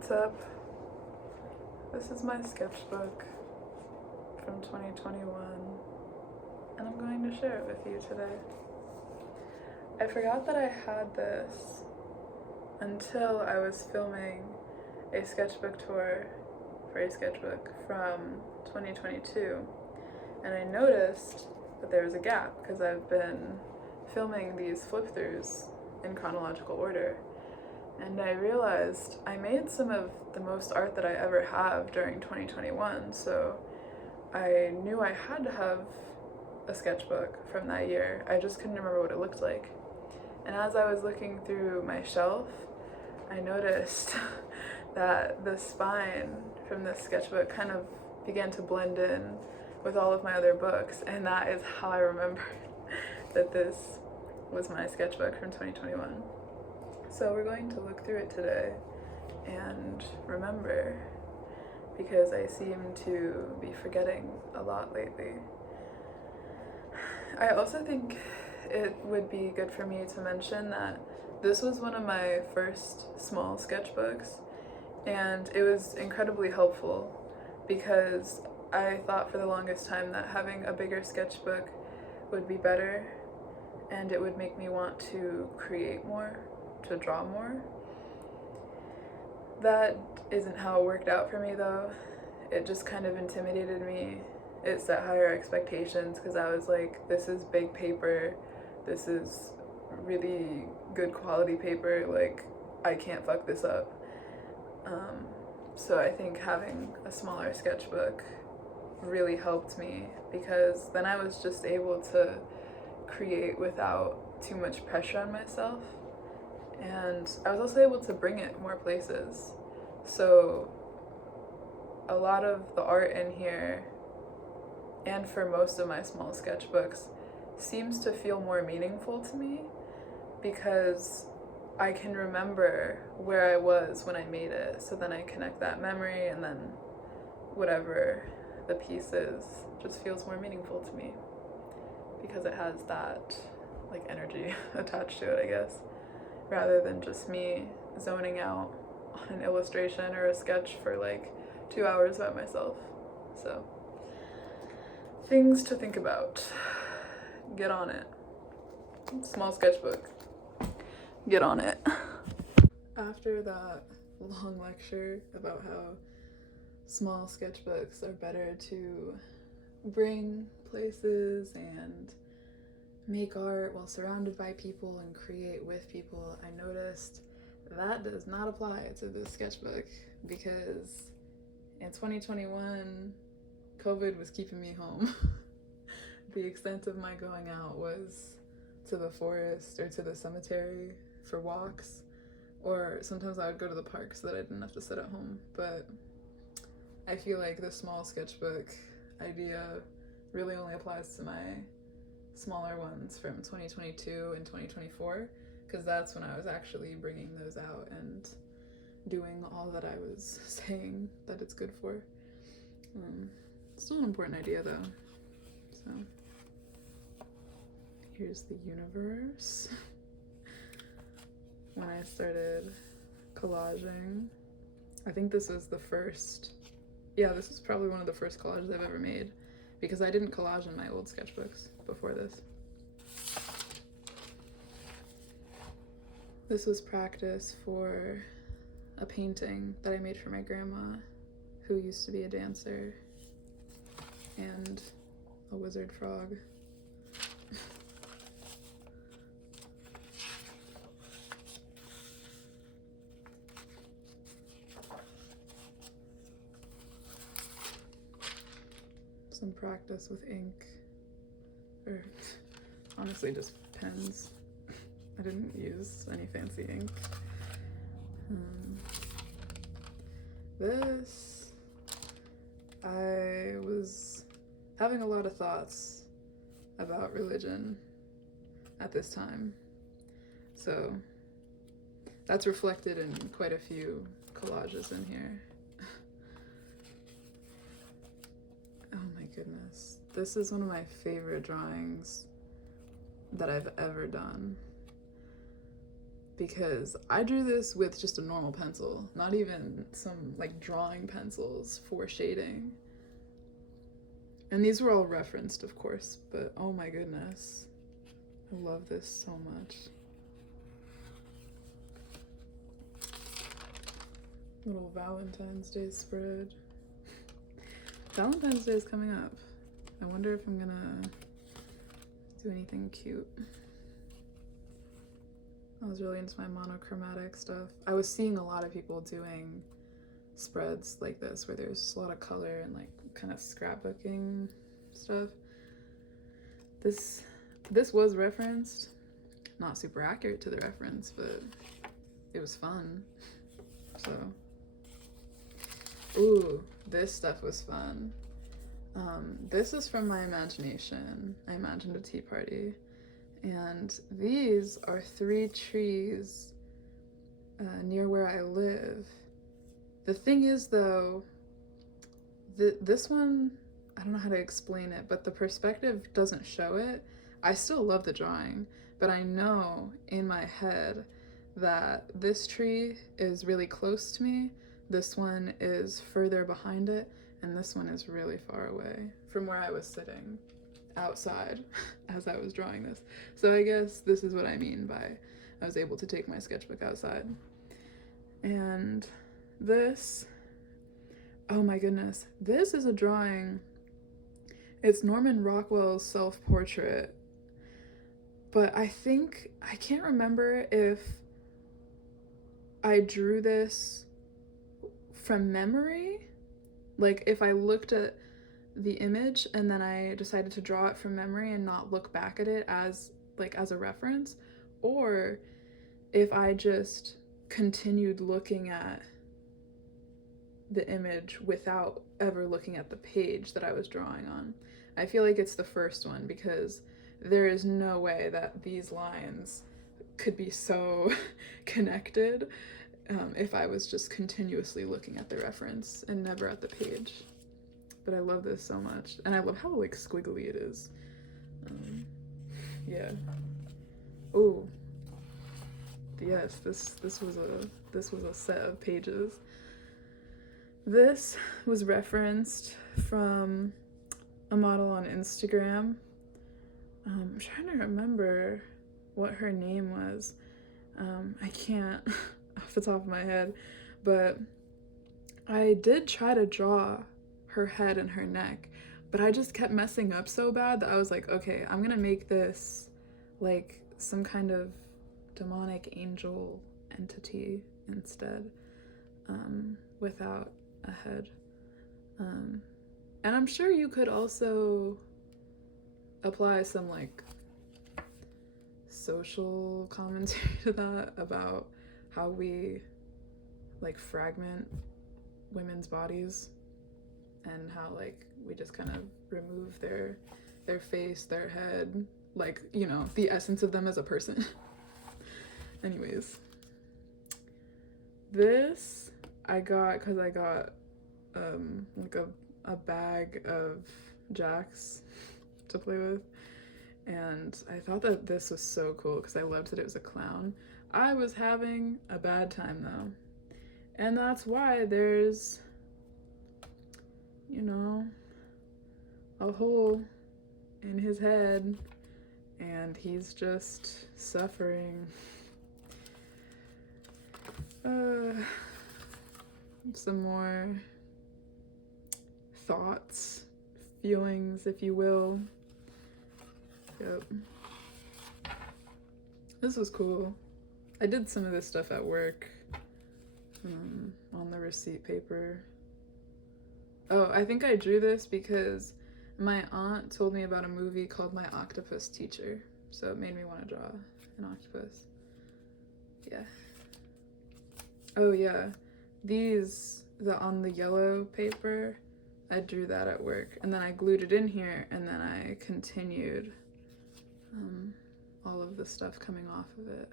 What's up? This is my sketchbook from 2021, and I'm going to share it with you today. I forgot that I had this until I was filming a sketchbook tour for a sketchbook from 2022, and I noticed that there was a gap because I've been filming these flip-throughs in chronological order. And I realized I made some of the most art that I ever have during 2021, so I knew I had to have a sketchbook from that year. I just couldn't remember what it looked like. And as I was looking through my shelf, I noticed that the spine from this sketchbook kind of began to blend in with all of my other books, and that is how I remembered that this was my sketchbook from 2021. So we're going to look through it today and remember, because I seem to be forgetting a lot lately. I also think it would be good for me to mention that this was one of my first small sketchbooks, and it was incredibly helpful because I thought for the longest time that having a bigger sketchbook would be better and it would make me want to create more, to draw more. That isn't how it worked out for me though. It just kind of intimidated me. It set higher expectations because I was like, this is big paper, this is really good quality paper, like I can't fuck this up. So I think having a smaller sketchbook really helped me because then I was just able to create without too much pressure on myself. And I was also able to bring it more places. So a lot of the art in here, and for most of my small sketchbooks, seems to feel more meaningful to me because I can remember where I was when I made it. So then I connect that memory, and then whatever the piece is just feels more meaningful to me because it has that like energy attached to it, I guess, rather than just me zoning out on an illustration or a sketch for like 2 hours by myself. So, things to think about. Get on it. Small sketchbook. Get on it. After that long lecture about how small sketchbooks are better to bring places and make art while surrounded by people and create with people, I noticed that does not apply to this sketchbook because in 2021, COVID was keeping me home. The extent of my going out was to the forest or to the cemetery for walks, or sometimes I would go to the park so that I didn't have to sit at home. But I feel like the small sketchbook idea really only applies to my smaller ones from 2022 and 2024, because that's when I was actually bringing those out and doing all that I was saying that it's good for. Still an important idea though. So here's the universe. When I started collaging, I think this was the first, this was probably one of the first collages I've ever made, because I didn't collage in my old sketchbooks before this. This was practice for a painting that I made for my grandma, who used to be a dancer, and a wizard frog. Some practice with ink, or honestly just pens. I didn't use any fancy ink. This, I was having a lot of thoughts about religion at this time, so that's reflected in quite a few collages in here. Oh my goodness. This is one of my favorite drawings that I've ever done, because I drew this with just a normal pencil, not even some like drawing pencils for shading. And these were all referenced, of course, but oh my goodness, I love this so much. Little Valentine's Day spread. Valentine's Day is coming up. I wonder if I'm gonna do anything cute. I was really into my monochromatic stuff. I was seeing a lot of people doing spreads like this where there's a lot of color and like kind of scrapbooking stuff. This was referenced, not super accurate to the reference, but it was fun. So, ooh, this stuff was fun. This is from my imagination. I imagined a tea party, and these are 3 trees near where I live. The thing is, though, this one, I don't know how to explain it, but the perspective doesn't show it. I still love the drawing, but I know in my head that this tree is really close to me, this one is further behind it, and this one is really far away from where I was sitting outside as I was drawing this. So I guess this is what I mean by I was able to take my sketchbook outside. And this, oh my goodness, this is a drawing. It's Norman Rockwell's self-portrait, but I can't remember if I drew this from memory, like if I looked at the image and then I decided to draw it from memory and not look back at it as a reference, or if I just continued looking at the image without ever looking at the page that I was drawing on. I feel like it's the first one, because there is no way that these lines could be so connected if I was just continuously looking at the reference and never at the page. But I love this so much, and I love how like squiggly it is. Yeah. Oh, yes. This was a set of pages. This was referenced from a model on Instagram. I'm trying to remember what her name was. I can't off the top of my head, but I did try to draw her head and her neck, but I just kept messing up so bad that I was like, okay, I'm gonna make this like some kind of demonic angel entity instead, without a head. And I'm sure you could also apply some like social commentary to that about how we like fragment women's bodies and how like we just kind of remove their face, their head, like, you know, the essence of them as a person. Anyways, this I got because I got like a bag of jacks to play with, and I thought that this was so cool because I loved that it was a clown. I was having a bad time though, and that's why there's, you know, a hole in his head and he's just suffering. Some more thoughts, feelings, if you will. Yep. This was cool. I did some of this stuff at work, on the receipt paper. Oh, I think I drew this because my aunt told me about a movie called My Octopus Teacher, so it made me want to draw an octopus. Yeah. Oh yeah, on the yellow paper, I drew that at work, and then I glued it in here, and then I continued all of the stuff coming off of it.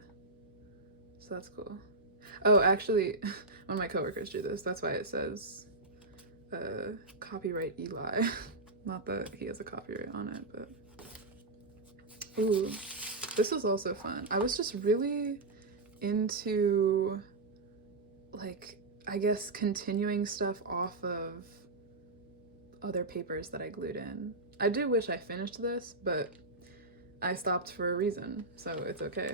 So that's cool. Oh, actually, one of my coworkers drew this. That's why it says copyright Eli. Not that he has a copyright on it, but... Ooh, this was also fun. I was just really into, like, I guess continuing stuff off of other papers that I glued in. I do wish I finished this, but I stopped for a reason, so it's okay.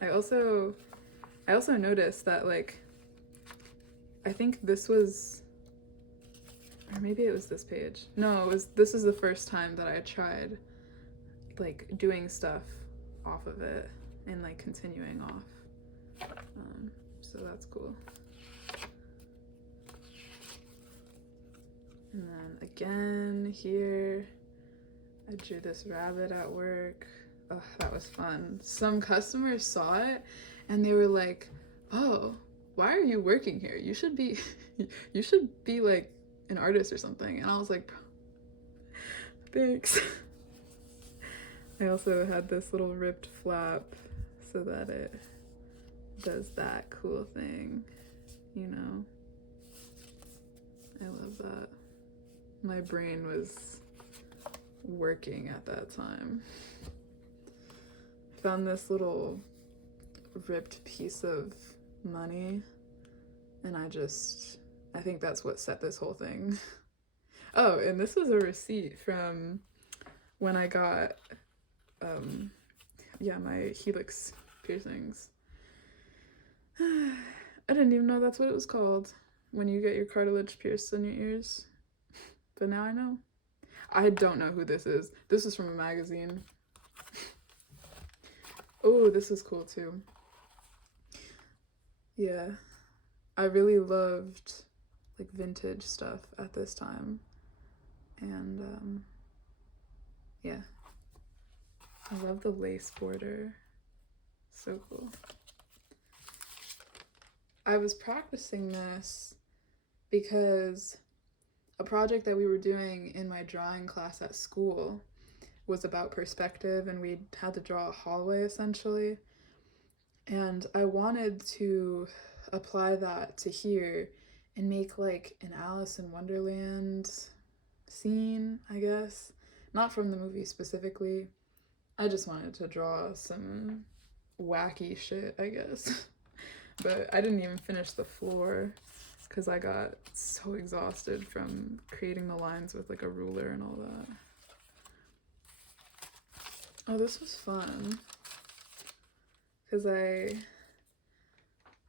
I also noticed that, like, I think this was, or maybe it was this page. No, this is the first time that I tried, like, doing stuff off of it and, like, continuing off. So that's cool. And then again here, I drew this rabbit at work. Oh, that was fun. Some customers saw it and they were like, "Oh, why are you working here? You should be like an artist or something." And I was like, "Thanks." I also had this little ripped flap so that it does that cool thing, you know? I love that. My brain was working at that time. Found this little ripped piece of money, and I think that's what set this whole thing. Oh, and this was a receipt from when I got, my helix piercings. I didn't even know that's what it was called, when you get your cartilage pierced in your ears. But now I know. I don't know who this is. This is from a magazine. Oh, this is cool too. Yeah, I really loved, like, vintage stuff at this time. And yeah, I love the lace border. So cool. I was practicing this because a project that we were doing in my drawing class at school was about perspective, and we had to draw a hallway essentially. And I wanted to apply that to here and make, like, an Alice in Wonderland scene, I guess. Not from the movie specifically. I just wanted to draw some wacky shit, I guess. But I didn't even finish the floor because I got so exhausted from creating the lines with, like, a ruler and all that. Oh, this was fun. Because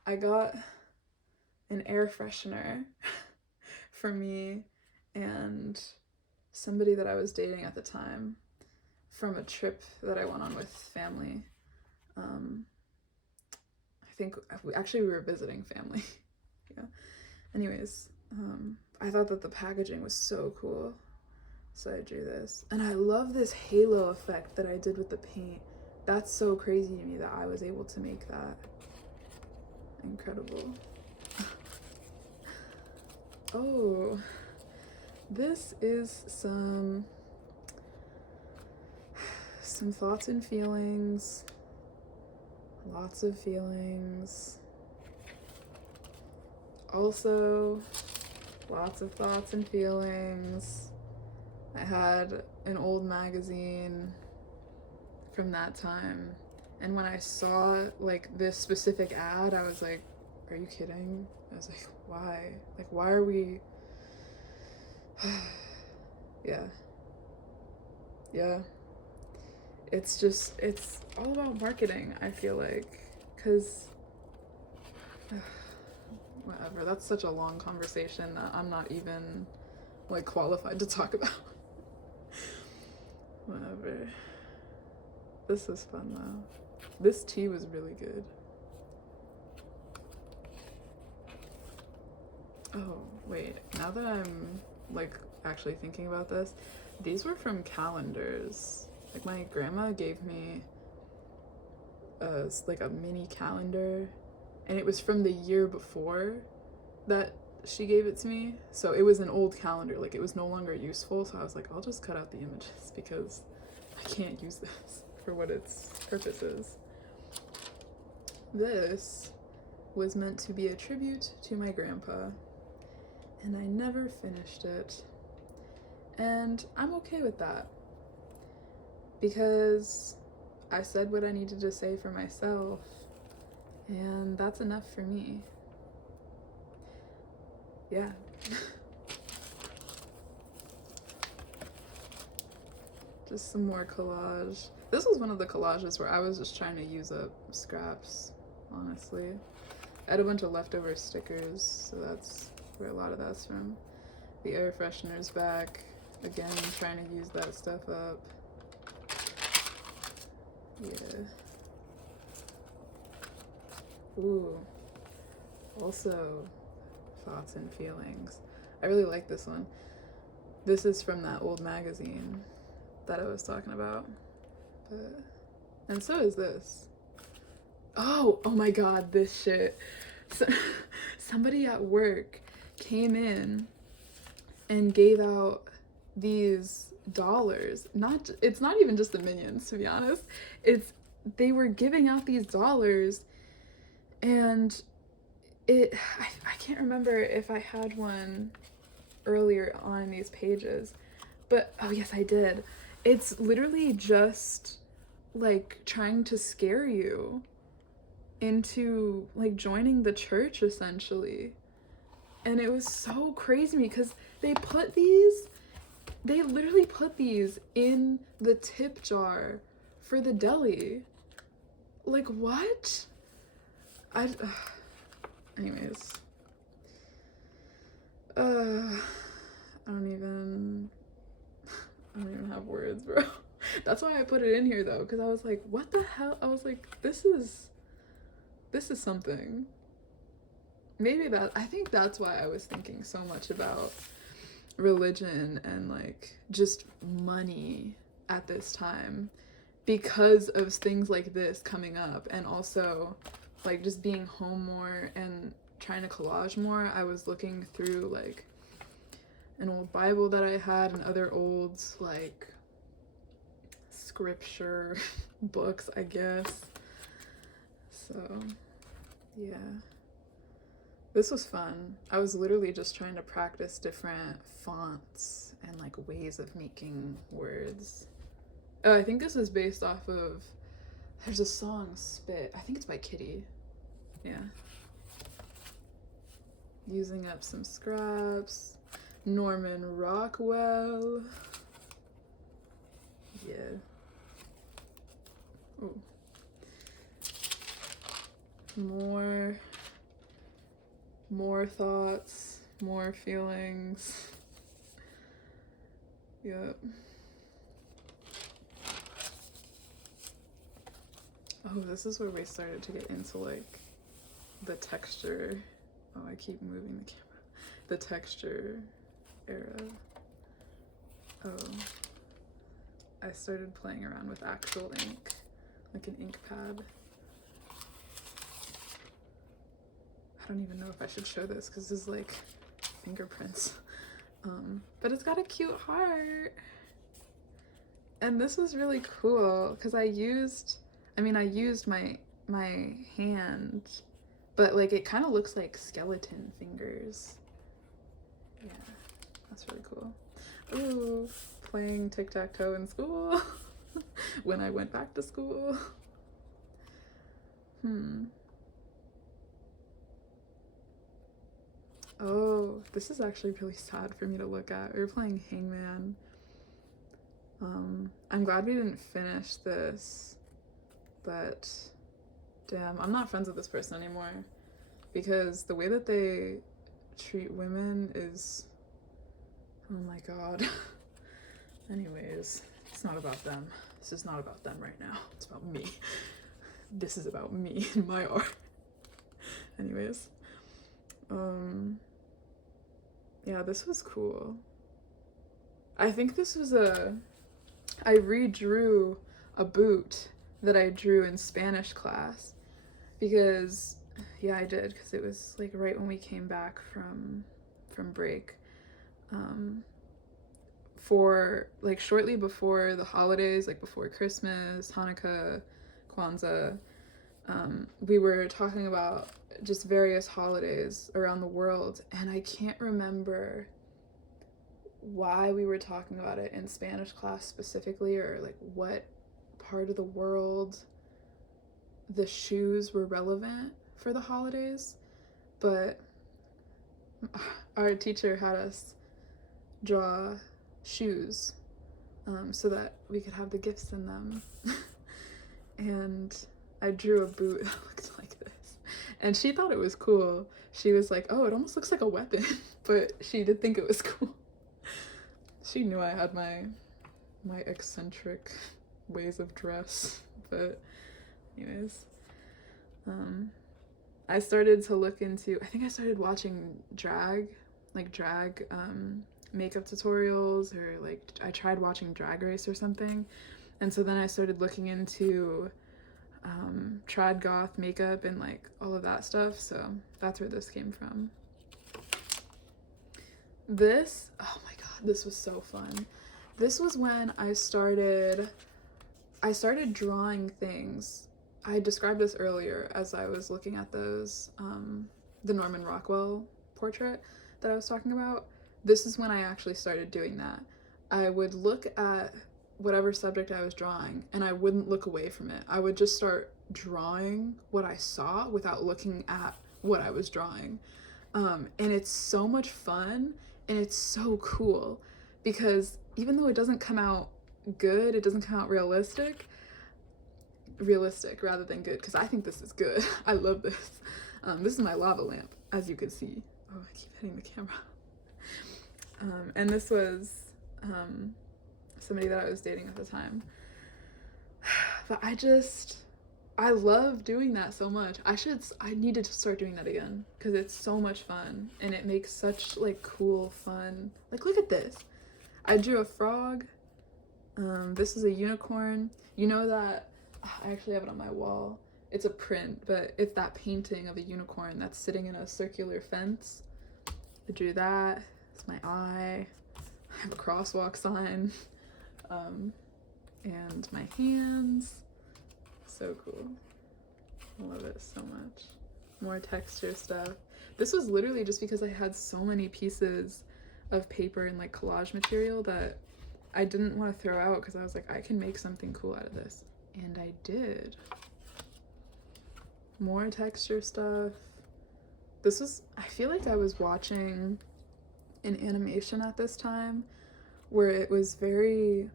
I got an air freshener for me and somebody that I was dating at the time from a trip that I went on with family. I think we were visiting family. Yeah. Anyways, I thought that the packaging was so cool, so I drew this. And I love this halo effect that I did with the paint. That's so crazy to me that I was able to make that. Incredible. Oh, this is some thoughts and feelings. Lots of feelings. Also, lots of thoughts and feelings. I had an old magazine from that time, and when I saw, like, this specific ad, I was like, are you kidding? I was like, why? Like, why are we... Yeah. It's all about marketing, I feel like, because whatever, that's such a long conversation that I'm not even, like, qualified to talk about. Whatever. This was fun though. This tea was really good. Oh, wait, now that I'm, like, actually thinking about this, these were from calendars. Like, my grandma gave me like a mini calendar, and it was from the year before that she gave it to me. So it was an old calendar, like, it was no longer useful, so I was like, I'll just cut out the images because I can't use this for what its purpose is. This was meant to be a tribute to my grandpa, and I never finished it. And I'm okay with that, because I said what I needed to say for myself, And that's enough for me. Yeah. Just some more collage. This was one of the collages where I was just trying to use up scraps, honestly. I had a bunch of leftover stickers, so that's where a lot of that's from. The air freshener's back. Again, trying to use that stuff up. Yeah. Ooh. Also, thoughts and feelings. I really like this one. This is from that old magazine that I was talking about. And so is this. Oh my god, this shit. So, somebody at work came in and gave out these dollars. It's not even just the Minions, to be honest. They were giving out these dollars, and I can't remember if I had one earlier on in these pages, but oh yes, I did. It's literally just like trying to scare you into like joining the church, essentially. And it was so crazy because they literally put these in the tip jar for the deli. Like, what? Anyways. I don't even have words, bro. That's why I put it in here, though, because I was like, what the hell? I was like, this is something. I think that's why I was thinking so much about religion and like just money at this time, because of things like this coming up, and also like just being home more and trying to collage more. I was looking through like an old Bible that I had and other old like scripture books, I guess. So yeah, this was fun. I was literally just trying to practice different fonts and like ways of making words. Oh, I think this is based off of, there's a song, Spit. I think it's by Kitty. Yeah. Using up some scraps. Norman Rockwell. Yeah. Ooh. More thoughts, more feelings. Yep. Oh, this is where we started to get into like the texture. Oh, I keep moving the camera. The texture era. Oh. I started playing around with actual ink, like an ink pad. I don't even know if I should show this because this is like fingerprints. But it's got a cute heart. And this was really cool because I used my hand, but like it kind of looks like skeleton fingers. Yeah, that's really cool. Ooh, playing tic-tac-toe in school when I went back to school. Oh, this is actually really sad for me to look at. We were playing Hangman. I'm glad we didn't finish this, but damn, I'm not friends with this person anymore because the way that they treat women is, oh my god. Anyways, it's not about them. This is not about them right now. It's about me. This is about me and my art. Anyways, yeah, this was cool. I think this was I redrew a boot that I drew in Spanish class because, yeah, I did, because it was like right when we came back from break. For like shortly before the holidays, like before Christmas, Hanukkah, Kwanzaa, we were talking about just various holidays around the world, and I can't remember why we were talking about it in Spanish class specifically, or like what part of the world the shoes were relevant, for the holidays, but our teacher had us draw shoes so that we could have the gifts in them. And I drew a boot that looked like this. And she thought it was cool. She was like, oh, it almost looks like a weapon. But she did think it was cool. She knew I had my eccentric ways of dress. But anyways, I started to look into, I think I started watching drag makeup tutorials, or like I tried watching Drag Race or something. And so then I started looking into trad goth makeup and like all of that stuff. So that's where this came from. This, oh my god, this was so fun. This was when I started drawing things. I described this earlier as I was looking at those, the Norman Rockwell portrait that I was talking about. This is when I actually started doing that. I would look at whatever subject I was drawing and I wouldn't look away from it. I would just start drawing what I saw without looking at what I was drawing. And it's so much fun and it's so cool because even though it doesn't come out good, it doesn't come out realistic rather than good, because I think this is good. I love this. This is my lava lamp, as you can see. Oh, I keep hitting the camera. And this was somebody that I was dating at the time. But I love doing that so much. I needed to start doing that again because it's so much fun and it makes such like cool fun. Like, look at this. I drew a frog. This is a unicorn. You know that, I actually have it on my wall. It's a print, but it's that painting of a unicorn that's sitting in a circular fence. I drew that. It's my eye. I have a crosswalk sign. And my hands. So cool. I love it so much. More texture stuff. This was literally just because I had so many pieces of paper and like collage material that I didn't want to throw out because I was like, I can make something cool out of this. And I did. More texture stuff. This was, I feel like I was watching an animation at this time where it was very,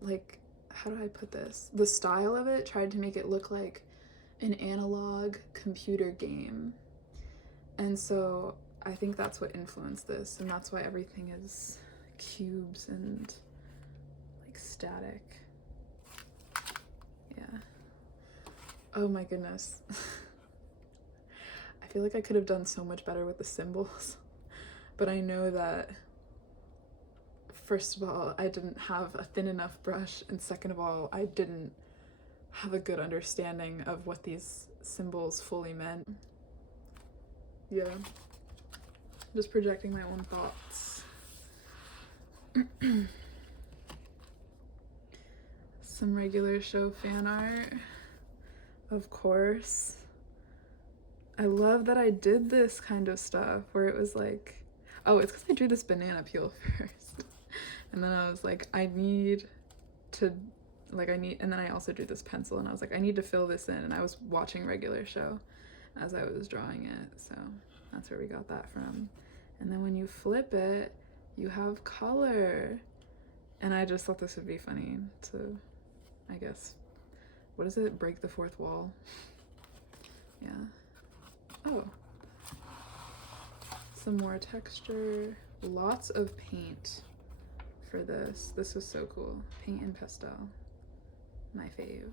like, how do I put this? The style of it tried to make it look like an analog computer game. And so I think that's what influenced this, and that's why everything is cubes and like static. Yeah. Oh my goodness. I feel like I could have done so much better with the symbols, but I know that first of all, I didn't have a thin enough brush, and second of all, I didn't have a good understanding of what these symbols fully meant. Yeah. Just projecting my own thoughts. Some regular show fan art, of course. I love that I did this kind of stuff where it was like, oh, it's because I drew this banana peel first. And then I was like, and then I also drew this pencil, and I was like, I need to fill this in. And I was watching regular show as I was drawing it. So that's where we got that from. And then when you flip it, you have color. And I just thought this would be funny to, I guess, what is it? Break the fourth wall. Yeah. Oh. Some more texture. Lots of paint for this. This was so cool. Paint and pastel. My fave.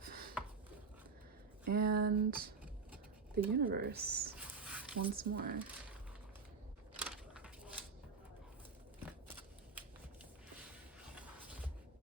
And the universe once more.